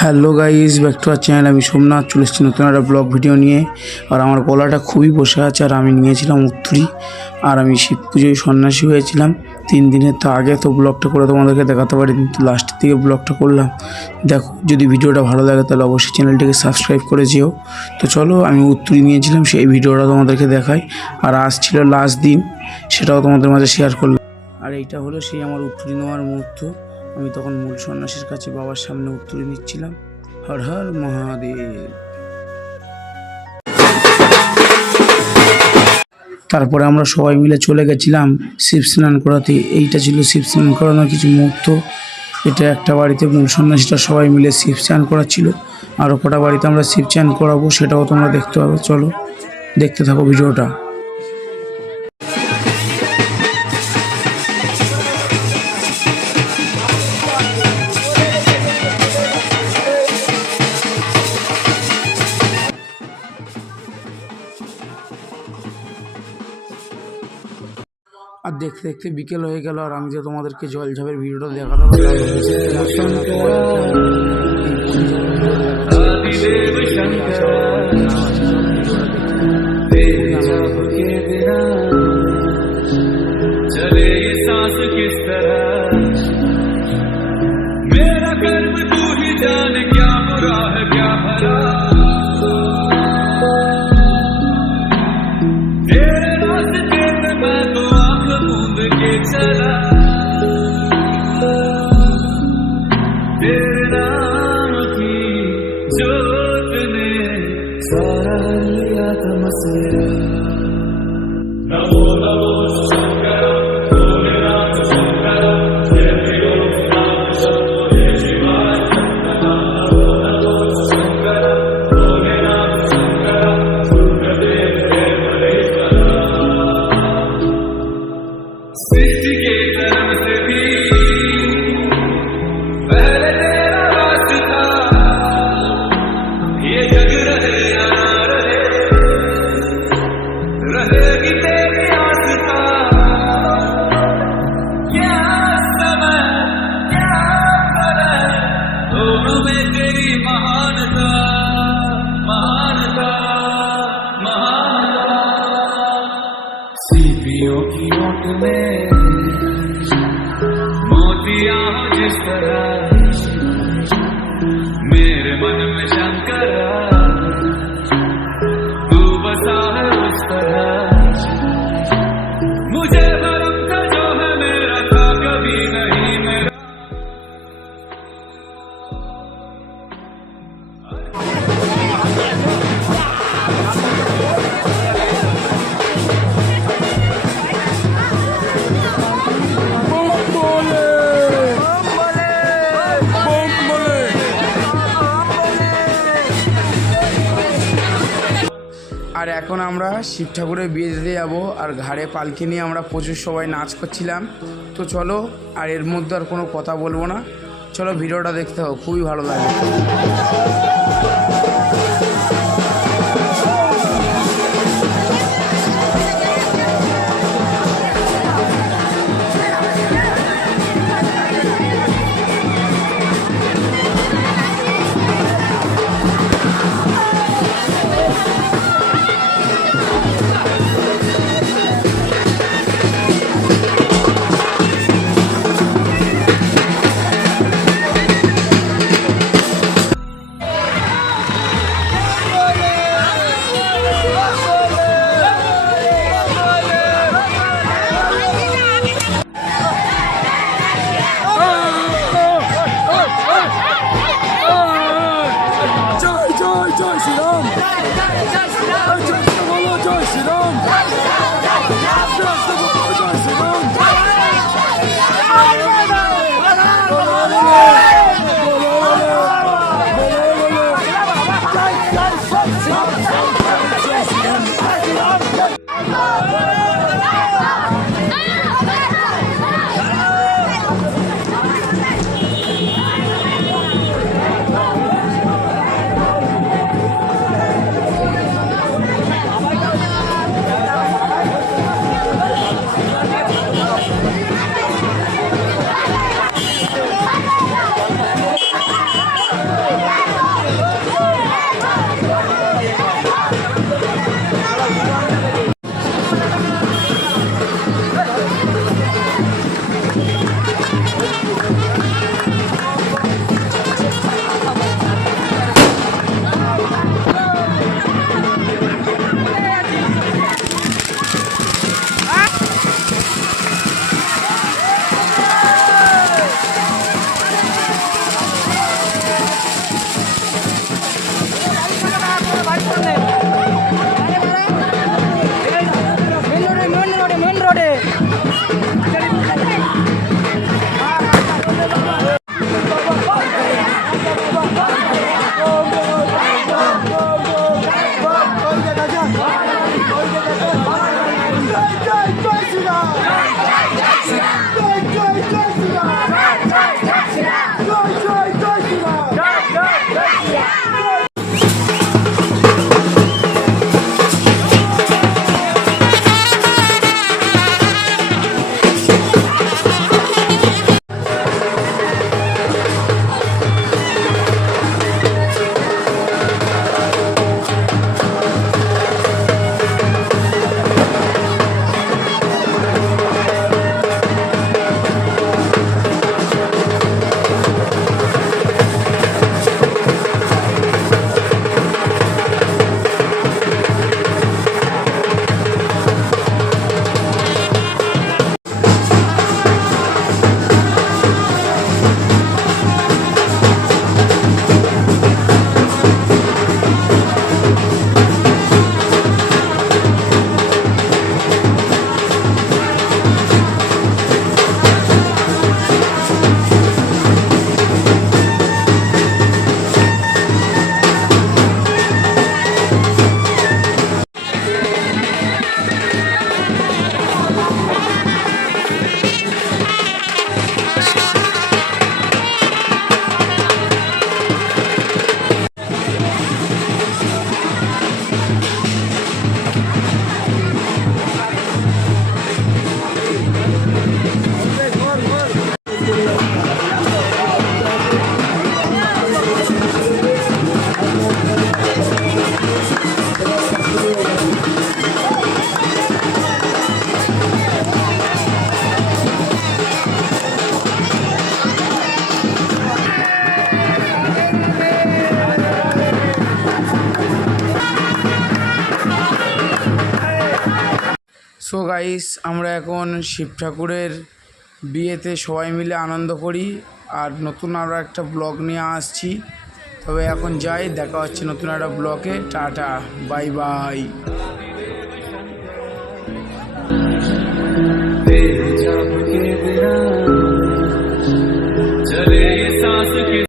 Hello guys back to our channel আমি সোমনাথ, চলে এসেছি নতুন একটা ব্লগ ভিডিও নিয়ে। আর আমার গলাটা খুবই বসে আছে, আর আমি নিয়েছিলাম উত্তরি। আর আমি শিব পুজোয় সন্ন্যাসী হয়েছিলাম। তিন দিনের তো আগে তো ব্লগটা করে তোমাদেরকে দেখাতে পারি কিন্তু লাস্টের দিকে ব্লগটা করলাম। দেখো, যদি ভিডিওটা ভালো লাগে তাহলে অবশ্যই চ্যানেলটিকে সাবস্ক্রাইব করে যেও। তো চলো, আমি উত্তরি নিয়েছিলাম, সেই ভিডিওটা তোমাদেরকে দেখাই। আর আজ ছিল লাস্ট দিন, সেটাও তোমাদের মাঝে শেয়ার করলাম। আর এইটা হলো সেই আমার উত্তরি নেওয়ার মুহূর্ত। আমি তখন মূল সন্ন্যাসীর কাছে বাবার সামনে উত্তরে নিচ্ছিলাম। হর হর মহাদেব। তারপরে আমরা সবাই মিলে চলে গেছিলাম শিব স্নান করাতে। এইটা ছিল শিব স্নান করানোর কিছু মুহূর্ত। এটা একটা বাড়িতে মূল সন্ন্যাসীটা সবাই মিলে শিব স্নান করাচ্ছিল। আরও কটা বাড়িতে আমরা শিব স্নান করাবো সেটাও তোমরা দেখতে পাবে। চলো, দেখতে থাকো ভিডিওটা। দেখতে দেখতে বিকেল হয়ে গেল আর আমি যে তোমাদেরকে জল ঝাপের ভিডিওটা দেখাতে चले ये सांस किस तरह मेरा कर्म तू ही जान क्या बुरा है क्या भला जोत ने सारा लिया था मसेरा नमो नमो আর এখন আমরা শিব ঠাকুরের বিয়ে দিতে যাব, আর ঘাড়ে পালকি নিয়ে আমরা প্রচুর সবাই নাচ করছিলাম। তো চলো, আর এর মধ্যে আর কোনো কথা বলব না। চলো, ভিডিওটা দেখতে হবে খুবই ভালো লাগে। Let's go! Thank you. So guys আমরা এখন শিব ঠাকুরের বিয়েতে সবাই মিলে আনন্দ করি আর নতুন আরও একটা ব্লগ নিয়ে আসছি তবে এখন যাই দেখা হচ্ছে নতুন একটা ব্লকে টাটা বাই বাই